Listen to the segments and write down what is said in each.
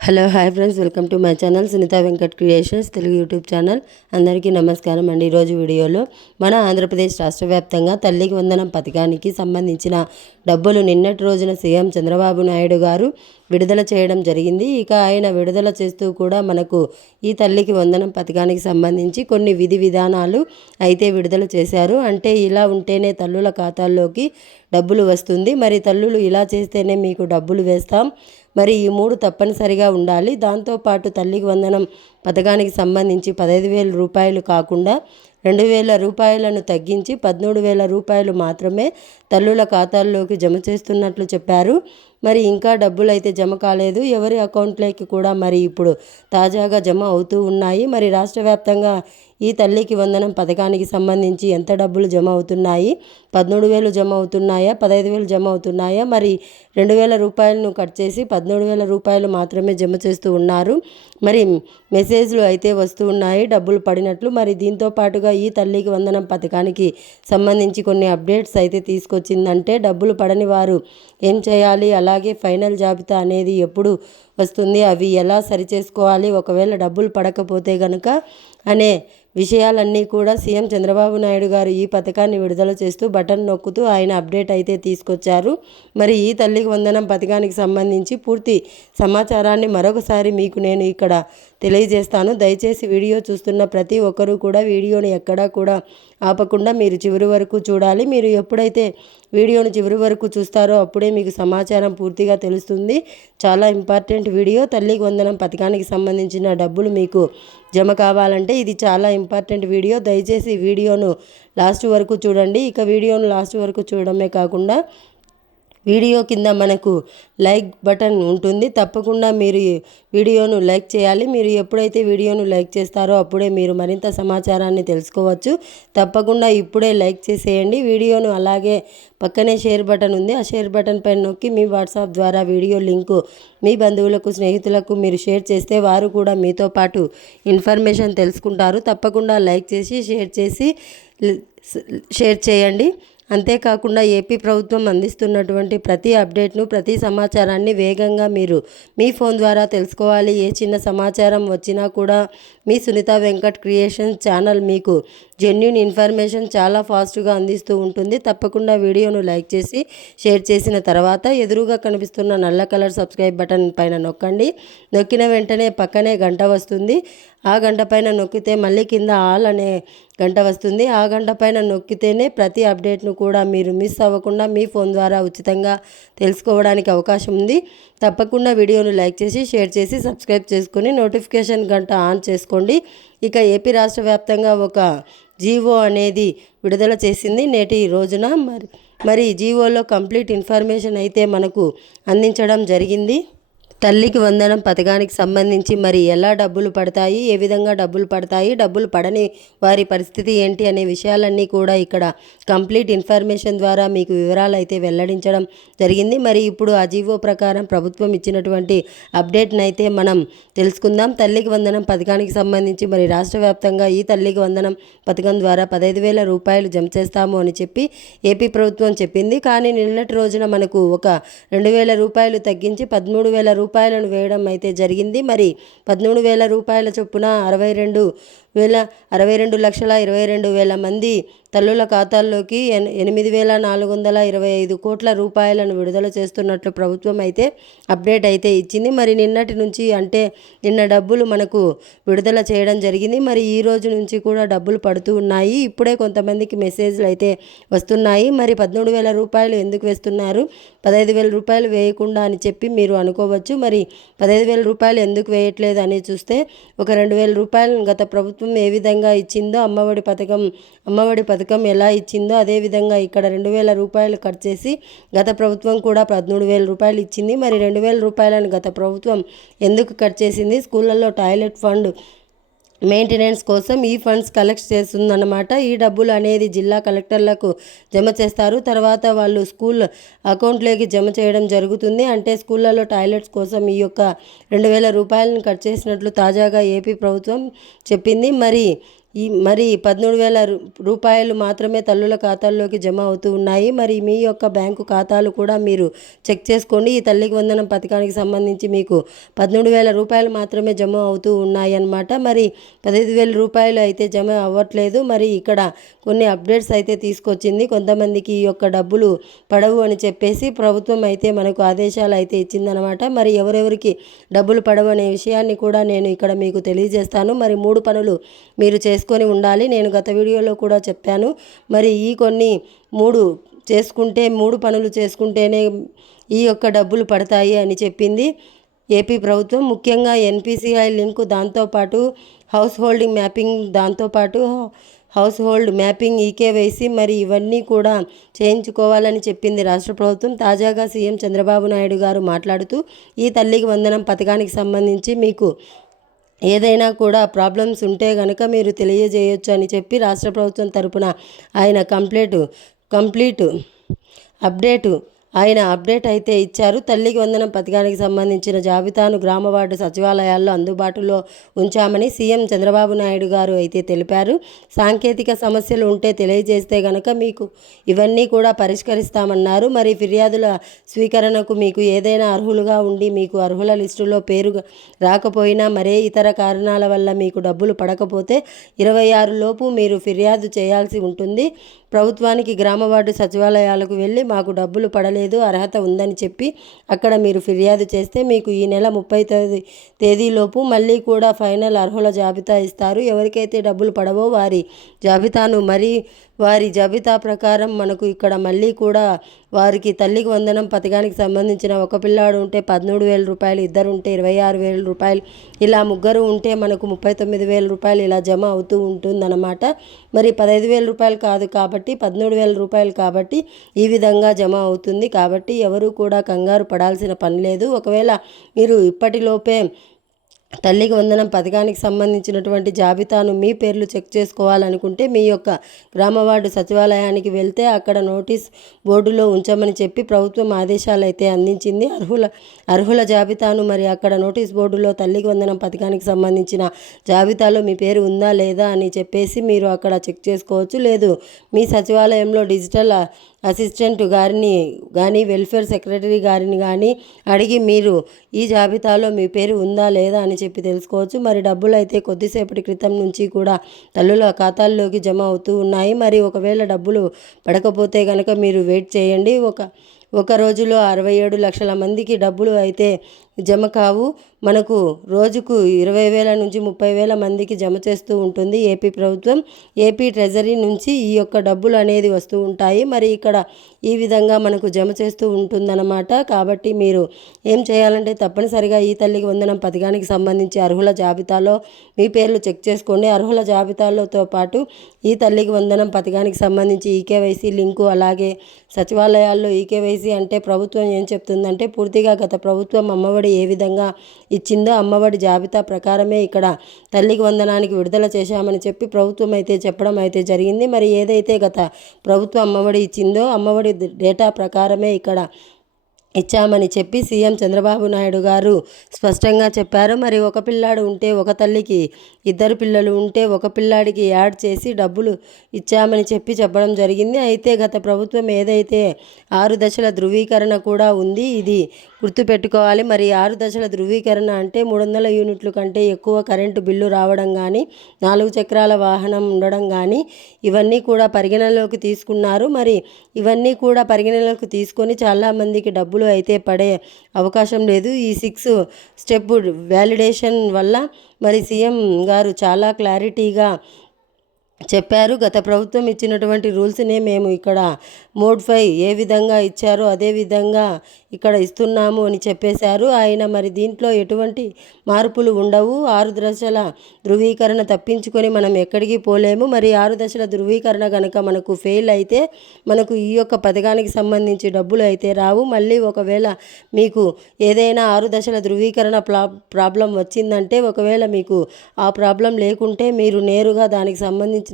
Hello hi friends, welcome to my channel Sunitha Venkat creations Telugu YouTube channel. అందరికీ నమస్కారం అండి. ఈరోజు వీడియోలో మన ఆంధ్రప్రదేశ్ రాష్ట్ర వ్యాప్తంగా తల్లికి వందనం పథకానికి సంబంధించిన డబ్బులు నిన్నటి రోజున సీఎం చంద్రబాబు నాయుడు గారు విడుదల చేయడం జరిగింది. ఇక ఆయన విడుదల చేస్తూ కూడా మనకు ఈ తల్లికి వందనం పథకానికి సంబంధించి కొన్ని విధి విధానాలు అయితే విడుదల చేశారు. అంటే ఇలా ఉంటేనే తల్లుల ఖాతాల్లోకి డబ్బులు వస్తుంది, మరి తల్లులు ఇలా చేస్తేనే మీకు డబ్బులు వేస్తాం, మరి ఈ 3 తప్పనిసరిగా ఉండాలి. దాంతోపాటు తల్లికి వందనం పథకానికి సంబంధించి 15,000 రూపాయలు కాకుండా 2,000 రూపాయలను తగ్గించి 13,000 రూపాయలు మాత్రమే తల్లుల ఖాతాల్లోకి జమ చేస్తున్నట్లు చెప్పారు. మరి ఇంకా డబ్బులు అయితే జమ కాలేదు, ఎవరి అకౌంట్లోకి కూడా మరి ఇప్పుడు తాజాగా జమ అవుతూ ఉన్నాయి. మరి రాష్ట్ర వ్యాప్తంగా ఈ తల్లికి వందనం పథకానికి సంబంధించి ఎంత డబ్బులు జమ అవుతున్నాయి? 13,000 జమ అవుతున్నాయా, 15,000 జమ అవుతున్నాయా? మరి 2,000 రూపాయలను కట్ చేసి 13,000 రూపాయలు మాత్రమే జమ చేస్తూ ఉన్నారు. మరి మెసేజ్లు అయితే వస్తూ ఉన్నాయి డబ్బులు పడినట్లు. మరి దీంతో పాటుగా ఈ తల్లికి వందనం పథకానికి సంబంధించి కొన్ని అప్డేట్స్ అయితే తీసుకొచ్చిందంటే డబ్బులు పడని వారు ఏం చేయాలి, అలాగే ఫైనల్ జాబితా అనేది ఎప్పుడు వస్తుంది, అవి ఎలా సరిచేసుకోవాలి, ఒకవేళ డబ్బులు పడకపోతే కనుక అనే విషయాలన్నీ కూడా సీఎం చంద్రబాబు నాయుడు గారు ఈ పథకాన్ని విడుదల చేస్తూ బటన్ నొక్కుతూ ఆయన అప్డేట్ అయితే తీసుకొచ్చారు. మరి ఈ తల్లికి వందనం పథకానికి సంబంధించి పూర్తి సమాచారాన్ని మరొకసారి మీకు నేను ఇక్కడ తెలియజేస్తాను. దయచేసి వీడియో చూస్తున్న ప్రతి ఒక్కరూ కూడా వీడియోని ఎక్కడా కూడా ఆపకుండా మీరు చివరి వరకు చూడాలి. మీరు ఎప్పుడైతే వీడియోను చివరి వరకు చూస్తారో అప్పుడే మీకు సమాచారం పూర్తిగా తెలుస్తుంది. చాలా ఇంపార్టెంట్ వీడియో. తల్లికి వందనం పథకానికి సంబంధించిన డబ్బులు మీకు జమ కావాలంటే ఇది చాలా ఇంపార్టెంట్ వీడియో. దయచేసి వీడియోను లాస్ట్ వరకు చూడండి. ఇక వీడియోను లాస్ట్ వరకు చూడడమే కాకుండా వీడియో కింద మనకు లైక్ బటన్ ఉంటుంది, తప్పకుండా మీరు వీడియోను లైక్ చేయాలి. మీరు ఎప్పుడైతే వీడియోను లైక్ చేస్తారో అప్పుడే మీరు మరింత సమాచారాన్ని తెలుసుకోవచ్చు. తప్పకుండా ఇప్పుడే లైక్ చేసేయండి వీడియోను. అలాగే పక్కనే షేర్ బటన్ ఉంది, ఆ షేర్ బటన్ పైన నొక్కి మీ వాట్సాప్ ద్వారా వీడియో లింకు మీ బంధువులకు, స్నేహితులకు మీరు షేర్ చేస్తే వారు కూడా మీతో పాటు ఇన్ఫర్మేషన్ తెలుసుకుంటారు. తప్పకుండా లైక్ చేసి షేర్ చేయండి. అంతేకాకుండా ఏపీ ప్రభుత్వం అందిస్తున్నటువంటి ప్రతి అప్డేట్ను, ప్రతి సమాచారాన్ని వేగంగా మీరు మీ ఫోన్ ద్వారా తెలుసుకోవాలి. ఏ చిన్న సమాచారం వచ్చినా కూడా మీ సునీత వెంకట్ క్రియేషన్స్ ఛానల్ మీకు జెన్యూన్ ఇన్ఫర్మేషన్ చాలా ఫాస్ట్గా అందిస్తూ ఉంటుంది. తప్పకుండా వీడియోను లైక్ చేసి షేర్ చేసిన తర్వాత ఎదురుగా కనిపిస్తున్న నల్ల కలర్ సబ్స్క్రైబ్ బటన్ పైన నొక్కండి. నొక్కిన వెంటనే పక్కనే గంట వస్తుంది. ఆ గంట పైన నొక్కితే మళ్ళీ కింద ఆల్ అనే గంట వస్తుంది. ఆ గంట పైన నొక్కితేనే ప్రతి అప్డేట్ను కూడా మీరు మిస్ అవ్వకుండా మీ ఫోన్ ద్వారా ఉచితంగా తెలుసుకోవడానికి అవకాశం ఉంది. తప్పకుండా వీడియోను లైక్ చేసి షేర్ చేసి సబ్స్క్రైబ్ చేసుకొని నోటిఫికేషన్ గంట ఆన్ చేసుకోండి. ఇక ఏపీ రాష్ట్ర వ్యాప్తంగా ఒక జీవో అనేది విడుదల చేసింది నేటి రోజున. మరి జీవోలో కంప్లీట్ ఇన్ఫర్మేషన్ అయితే మనకు అందించడం జరిగింది. తల్లికి వందనం పథకానికి సంబంధించి మరి ఎలా డబ్బులు పడతాయి, ఏ విధంగా డబ్బులు పడతాయి, డబ్బులు పడని వారి పరిస్థితి ఏంటి అనే విషయాలన్నీ కూడా ఇక్కడ కంప్లీట్ ఇన్ఫర్మేషన్ ద్వారా మీకు వివరాలు అయితే వెల్లడించడం జరిగింది. మరి ఇప్పుడు ఆ జీవో ప్రకారం ప్రభుత్వం ఇచ్చినటువంటి అప్డేట్ని అయితే మనం తెలుసుకుందాం. తల్లికి వందనం పథకానికి సంబంధించి మరి రాష్ట్ర వ్యాప్తంగా ఈ తల్లికి వందనం పథకం ద్వారా 15,000 రూపాయలు జమ చేస్తాము అని చెప్పి ఏపీ ప్రభుత్వం చెప్పింది. కానీ నిన్నటి రోజున మనకు ఒక 2,000 రూపాయలు తగ్గించి 13,000 రూపాయలను వేయడం అయితే జరిగింది. మరి 13,000 రూపాయల చొప్పున 62,22,22,000 మంది తల్లుల ఖాతాల్లోకి 8,425 కోట్ల రూపాయలను విడుదల చేస్తున్నట్లు ప్రభుత్వం అయితే అప్డేట్ అయితే ఇచ్చింది. మరి నిన్నటి నుంచి అంటే నిన్న డబ్బులు మనకు విడుదల చేయడం జరిగింది. మరి ఈ రోజు నుంచి కూడా డబ్బులు పడుతూ ఉన్నాయి. ఇప్పుడే కొంతమందికి మెసేజ్లు అయితే వస్తున్నాయి. మరి 13,000 రూపాయలు ఎందుకు వేస్తున్నారు, 15,000 రూపాయలు వేయకుండా అని చెప్పి మీరు అనుకోవచ్చు. మరి 15,000 రూపాయలు ఎందుకు వేయట్లేదు అని చూస్తే ఒక 2,000 రూపాయలను గత ప్రభుత్వం ఏ విధంగా ఇచ్చిందో, అమ్మఒడి పథకం ఎలా ఇచ్చిందో అదేవిధంగా ఇక్కడ 2,000 రూపాయలు కట్ చేసి గత ప్రభుత్వం కూడా 13,000 రూపాయలు ఇచ్చింది. మరి 2,000 రూపాయలను గత ప్రభుత్వం ఎందుకు కట్ చేసింది? స్కూళ్ళల్లో టాయిలెట్ ఫండ్ మెయింటెనెన్స్ కోసం ఈ ఫండ్స్ కలెక్ట్ చేస్తుందన్నమాట. ఈ డబ్బులు అనేది జిల్లా కలెక్టర్లకు జమ చేస్తారు. తర్వాత వాళ్ళు స్కూల్ అకౌంట్లోకి జమ చేయడం జరుగుతుంది. అంటే స్కూళ్ళలో టాయిలెట్స్ కోసం ఈ యొక్క 2,000 రూపాయలను కట్ చేసినట్లు తాజాగా ఏపీ ప్రభుత్వం చెప్పింది. మరి మరి 13,000 రూపాయలు మాత్రమే తల్లుల ఖాతాల్లోకి జమ అవుతూ ఉన్నాయి. మరి మీ యొక్క బ్యాంకు ఖాతాలు కూడా మీరు చెక్ చేసుకోండి. ఈ తల్లికి వందనం పథకానికి సంబంధించి మీకు 13,000 రూపాయలు మాత్రమే జమ అవుతూ ఉన్నాయి అన్నమాట. మరి 15,000 రూపాయలు అయితే జమ అవ్వట్లేదు. మరి ఇక్కడ కొన్ని అప్డేట్స్ అయితే తీసుకొచ్చింది. కొంతమందికి ఈ యొక్క డబ్బులు పడవు అని చెప్పేసి ప్రభుత్వం అయితే మనకు ఆదేశాలు అయితే ఇచ్చిందనమాట. మరి ఎవరెవరికి డబ్బులు పడవు అనే విషయాన్ని కూడా నేను ఇక్కడ మీకు తెలియజేస్తాను. మరి 3 పనులు మీరు చేసుకొని ఉండాలి. నేను గత వీడియోలో కూడా చెప్పాను. మరి ఈ కొన్ని 3 పనులు చేసుకుంటేనే ఈ యొక్క డబ్బులు పడతాయి అని చెప్పింది ఏపీ ప్రభుత్వం. ముఖ్యంగా ఎన్పిసిఐ లింకు, దాంతోపాటు హౌస్ హోల్డ్ మ్యాపింగ్, ఈకేవైసీ మరి ఇవన్నీ కూడా చేయించుకోవాలని చెప్పింది రాష్ట్ర ప్రభుత్వం. తాజాగా సీఎం చంద్రబాబు నాయుడు గారు మాట్లాడుతూ ఈ తల్లికి వందనం పథకానికి సంబంధించి మీకు ఏదైనా కూడా ప్రాబ్లమ్స్ ఉంటే కనుక మీరు తెలియజేయొచ్చు అని చెప్పి రాష్ట్ర ప్రభుత్వం తరపున ఆయన కంప్లీట్ అప్డేట్ అయితే ఇచ్చారు. తల్లికి వందనం పథకానికి సంబంధించిన జాబితాను గ్రామ వార్డు సచివాలయాల్లో అందుబాటులో ఉంచామని సీఎం చంద్రబాబు నాయుడు గారు అయితే తెలిపారు. సాంకేతిక సమస్యలు ఉంటే తెలియజేస్తే గనక మీకు ఇవన్నీ కూడా పరిష్కరిస్తామన్నారు. మరి ఫిర్యాదుల స్వీకరణకు మీకు ఏదైనా అర్హులుగా ఉండి మీకు అర్హుల లిస్టులో పేరు రాకపోయినా మరే ఇతర కారణాల వల్ల మీకు డబ్బులు పడకపోతే 26 లోపు మీరు ఫిర్యాదు చేయాల్సి ఉంటుంది. ప్రభుత్వానికి గ్రామ వార్డు సచివాలయాలకు వెళ్ళి మాకు డబ్బులు పడలేదు, అర్హత ఉందని చెప్పి అక్కడ మీరు ఫిర్యాదు చేస్తే మీకు ఈ నెల 30 తేదీలోపు మళ్ళీ కూడా ఫైనల్ అర్హుల జాబితా ఇస్తారు. ఎవరికైతే డబ్బులు పడవో వారి జాబితా ప్రకారం మనకు ఇక్కడ మళ్ళీ కూడా వారికి తల్లికి వందనం పథకానికి సంబంధించిన ఒక పిల్లాడు ఉంటే 13,000 రూపాయలు, ఇద్దరు ఉంటే 26,000 రూపాయలు, ఇలా ముగ్గురు ఉంటే మనకు 39,000 రూపాయలు ఇలా జమ అవుతూ ఉంటుందన్నమాట. మరి 15,000 రూపాయలు కాదు కాబట్టి 13,000 రూపాయలు కాబట్టి ఈ విధంగా జమ అవుతుంది. కాబట్టి ఎవరు కూడా కంగారు పడాల్సిన పని లేదు. ఒకవేళ మీరు ఇప్పటిలోపే తల్లికి వందనం పథకానికి సంబంధించినటువంటి జాబితాను మీ పేర్లు చెక్ చేసుకోవాలనుకుంటే మీ యొక్క గ్రామ వార్డు సచివాలయానికి వెళ్తే అక్కడ నోటీస్ బోర్డులో ఉంచమని చెప్పి ప్రభుత్వం ఆదేశాలు అయితే అందించింది. అర్హుల జాబితాను మరి అక్కడ నోటీస్ బోర్డులో తల్లికి వందనం పథకానికి సంబంధించిన జాబితాలో మీ పేరు ఉందా లేదా అని చెప్పేసి మీరు అక్కడ చెక్ చేసుకోవచ్చు. లేదు మీ సచివాలయంలో డిజిటల్ అసిస్టెంట్ గారిని కానీ వెల్ఫేర్ సెక్రటరీ గారిని కానీ అడిగి మీరు ఈ జాబితాలో మీ పేరు ఉందా లేదా అని చెప్పి తెలుసుకోవచ్చు. మరి డబ్బులు అయితే కొద్దిసేపటి క్రితం నుంచి కూడా తల్లుల ఖాతాల్లోకి జమ అవుతూ ఉన్నాయి. మరి ఒకవేళ డబ్బులు పడకపోతే కనుక మీరు వెయిట్ చేయండి. ఒక రోజులో 67 లక్షల మందికి డబ్బులు అయితే జమ కావు. మనకు రోజుకు 20,000 నుంచి 30,000 మందికి జమ చేస్తూ ఉంటుంది ఏపీ ప్రభుత్వం. ఏపీ ట్రెజరీ నుంచి ఈ యొక్క డబ్బులు అనేది వస్తూ ఉంటాయి. మరి ఇక్కడ ఈ విధంగా మనకు జమ చేస్తూ ఉంటుందన్నమాట. కాబట్టి మీరు ఏం చేయాలంటే తప్పనిసరిగా ఈ తల్లికి వందనం పథకానికి సంబంధించి అర్హుల జాబితాలో మీ పేర్లు చెక్ చేసుకోండి. అర్హుల జాబితాలతో పాటు ఈ తల్లికి వందనం పథకానికి సంబంధించి ఈకేవైసీ లింకు, అలాగే సచివాలయాల్లో ఈకేవైసీ అంటే ప్రభుత్వం ఏం చెప్తుందంటే పూర్తిగా గత ప్రభుత్వం అమ్మఒడి ఏ విధంగా ఇచ్చిందో అమ్మఒడి జాబితా ప్రకారమే ఇక్కడ తల్లికి వందనానికి విడుదల చేశామని చెప్పి ప్రభుత్వం అయితే చెప్పడం అయితే జరిగింది. మరి ఏదైతే గత ప్రభుత్వం అమ్మఒడి ఇచ్చిందో అమ్మఒడి డేటా ప్రకారమే ఇక్కడ ఇచ్చామని చెప్పి సీఎం చంద్రబాబు నాయుడు గారు స్పష్టంగా చెప్పారు. మరి ఒక పిల్లాడు ఉంటే ఒక తల్లికి, ఇద్దరు పిల్లలు ఉంటే ఒక పిల్లాడికి యాడ్ చేసి డబ్బులు ఇచ్చామని చెప్పడం జరిగింది. అయితే గత ప్రభుత్వం ఏదైతే 6 దశల ధృవీకరణ కూడా ఉంది, ఇది గుర్తుపెట్టుకోవాలి. మరి 6 దశల ధృవీకరణ అంటే 300 యూనిట్ల కంటే ఎక్కువ కరెంటు బిల్లు రావడం కానీ, 4 చక్రాల వాహనం ఉండడం కానీ ఇవన్నీ కూడా పరిగణలోకి తీసుకున్నారు. మరి ఇవన్నీ కూడా పరిగణలోకి తీసుకొని చాలామందికి డబ్బులు అయితే పడే అవకాశం లేదు. ఈ 6 స్టెప్ వ్యాలిడేషన్ వల్ల మరి సీఎం గారు చాలా క్లారిటీగా చెప్పారు. గత ప్రభుత్వం ఇచ్చినటువంటి రూల్స్నే మేము ఇక్కడ మోడ్ 5 ఏ విధంగా ఇచ్చారో అదే విధంగా ఇక్కడ ఇస్తున్నాము అని చెప్పేశారు ఆయన. మరి దీంట్లో ఎటువంటి మార్పులు ఉండవు. 6 దశల ధృవీకరణ తప్పించుకొని మనం ఎక్కడికి పోలేము. మరి 6 దశల ధృవీకరణ కనుక మనకు ఫెయిల్ అయితే మనకు ఈ యొక్క పథకానికి సంబంధించి డబ్బులు అయితే రావు. మళ్ళీ ఒకవేళ మీకు ఏదైనా 6 దశల ధృవీకరణ ప్రాబ్లం వచ్చిందంటే, ఒకవేళ మీకు ఆ ప్రాబ్లం లేకుంటే మీరు నేరుగా దానికి సంబంధించినటువంటి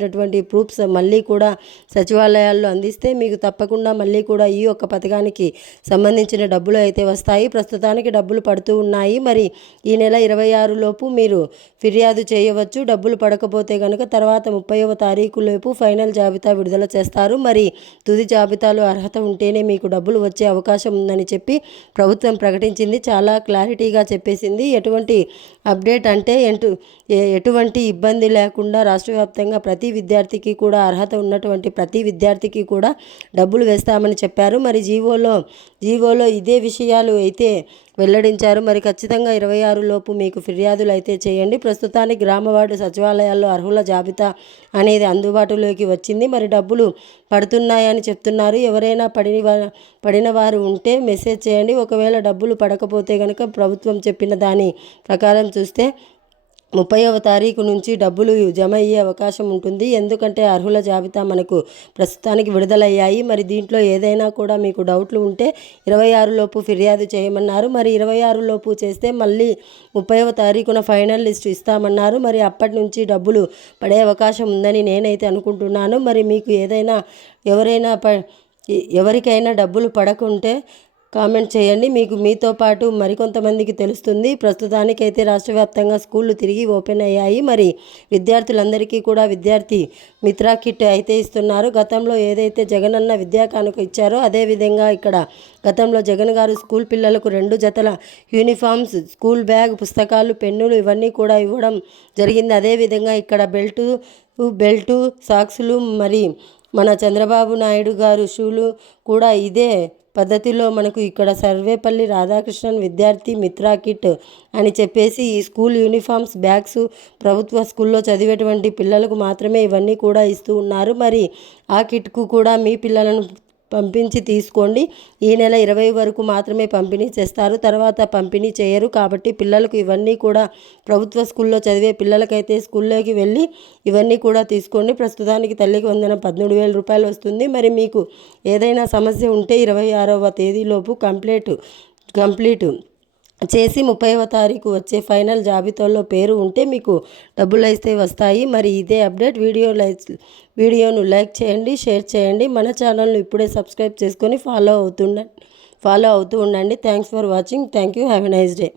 ప్రూఫ్స్ మళ్ళీ కూడా సచివాలయాల్లో అందిస్తే మీకు తప్పకుండా మళ్ళీ కూడా ఈ యొక్క పథకానికి సంబంధించిన డబ్బులు అయితే వస్తాయి. ప్రస్తుతానికి డబ్బులు పడుతూ ఉన్నాయి. మరి ఈ నెల 26 లోపు మీరు ఫిర్యాదు చేయవచ్చు. డబ్బులు పడకపోతే కనుక తర్వాత 30వ తారీఖు లోపు ఫైనల్ జాబితా విడుదల చేస్తారు. మరి తుది జాబితాలో అర్హత ఉంటేనే మీకు డబ్బులు వచ్చే అవకాశం ఉందని చెప్పి ప్రభుత్వం ప్రకటించింది. చాలా క్లారిటీగా చెప్పేసింది. ఎటువంటి అప్డేట్ అంటే ఎటువంటి ఇబ్బంది లేకుండా రాష్ట్ర వ్యాప్తంగా ప్రతి విద్యార్థికి కూడా అర్హత ఉన్నటువంటి ప్రతి విద్యార్థికి కూడా డబ్బులు వేస్తామని చెప్పారు. మరి జీవోలో ఇదే విషయాలు అయితే వెల్లడించారు. మరి ఖచ్చితంగా 26 లోపు మీకు ఫిర్యాదులు అయితే చేయండి. ప్రస్తుతానికి గ్రామ వార్డు సచివాలయాల్లో అర్హుల జాబితా అనేది అందుబాటులోకి వచ్చింది. మరి డబ్బులు పడుతున్నాయని చెప్తున్నారు. ఎవరైనా పడిన వారు ఉంటే మెసేజ్ చేయండి. ఒకవేళ డబ్బులు పడకపోతే కనుక ప్రభుత్వం చెప్పిన దాని ప్రకారం చూస్తే 30వ తారీఖు నుంచి డబ్బులు జమ అయ్యే అవకాశం ఉంటుంది. ఎందుకంటే అర్హుల జాబితా మనకు ప్రస్తుతానికి విడుదలయ్యాయి. మరి దీంట్లో ఏదైనా కూడా మీకు డౌట్లు ఉంటే 26 లోపు ఫిర్యాదు చేయమన్నారు. మరి 26 లోపు చేస్తే మళ్ళీ 30వ తారీఖున ఫైనల్ లిస్ట్ ఇస్తామన్నారు. మరి అప్పటి నుంచి డబ్బులు పడే అవకాశం ఉందని నేనైతే అనుకుంటున్నాను. మరి మీకు ఎవరికైనా డబ్బులు పడకుంటే కామెంట్ చేయండి. మీతో పాటు మరికొంతమందికి తెలుస్తుంది. ప్రస్తుతానికైతే రాష్ట్ర వ్యాప్తంగా స్కూళ్ళు తిరిగి ఓపెన్ అయ్యాయి. మరి విద్యార్థులందరికీ కూడా విద్యార్థి మిత్రా కిట్ అయితే ఇస్తున్నారు. గతంలో ఏదైతే జగనన్న విద్యా కానుక ఇచ్చారో అదేవిధంగా ఇక్కడ గతంలో జగన్ గారు స్కూల్ పిల్లలకు 2 జతల యూనిఫామ్స్, స్కూల్ బ్యాగ్, పుస్తకాలు, పెన్నులు ఇవన్నీ కూడా ఇవ్వడం జరిగింది. అదేవిధంగా ఇక్కడ బెల్టు, సాక్సులు, మరి మన చంద్రబాబు నాయుడు గారు షూలు కూడా ఇదే పద్ధతిలో మనకు ఇక్కడ సర్వేపల్లి రాధాకృష్ణన్ విద్యార్థి మిత్రా కిట్ అని చెప్పేసి ఈ స్కూల్ యూనిఫామ్స్, బ్యాగ్స్ ప్రభుత్వ స్కూల్లో చదివేటువంటి పిల్లలకు మాత్రమే ఇవన్నీ కూడా ఇస్తూ ఉన్నారు. మరి ఆ కిట్కు కూడా మీ పిల్లలను పంపించి తీసుకోండి. ఈ నెల 20 వరకు మాత్రమే పంపిణీ చేస్తారు. తర్వాత పంపిణీ చేయరు. కాబట్టి పిల్లలకు ఇవన్నీ కూడా ప్రభుత్వ స్కూల్లో చదివే పిల్లలకైతే స్కూల్లోకి వెళ్ళి ఇవన్నీ కూడా తీసుకోండి. ప్రస్తుతానికి తల్లికి వందనం 13,000 రూపాయలు వస్తుంది. మరి మీకు ఏదైనా సమస్య ఉంటే 26వ తేదీలోపు కంప్లీట్ చేసి 30వ తారీఖు వచ్చే ఫైనల్ జాబితాలో పేరు ఉంటే మీకు డబ్బులు అయితే వస్తాయి. మరి ఇదే అప్డేట్. వీడియోను లైక్ చేయండి, షేర్ చేయండి. మన ఛానల్ను ఇప్పుడే సబ్స్క్రైబ్ చేసుకొని ఫాలో అవుతూ ఉండండి. Thanks for watching. Thank you. Have a nice day.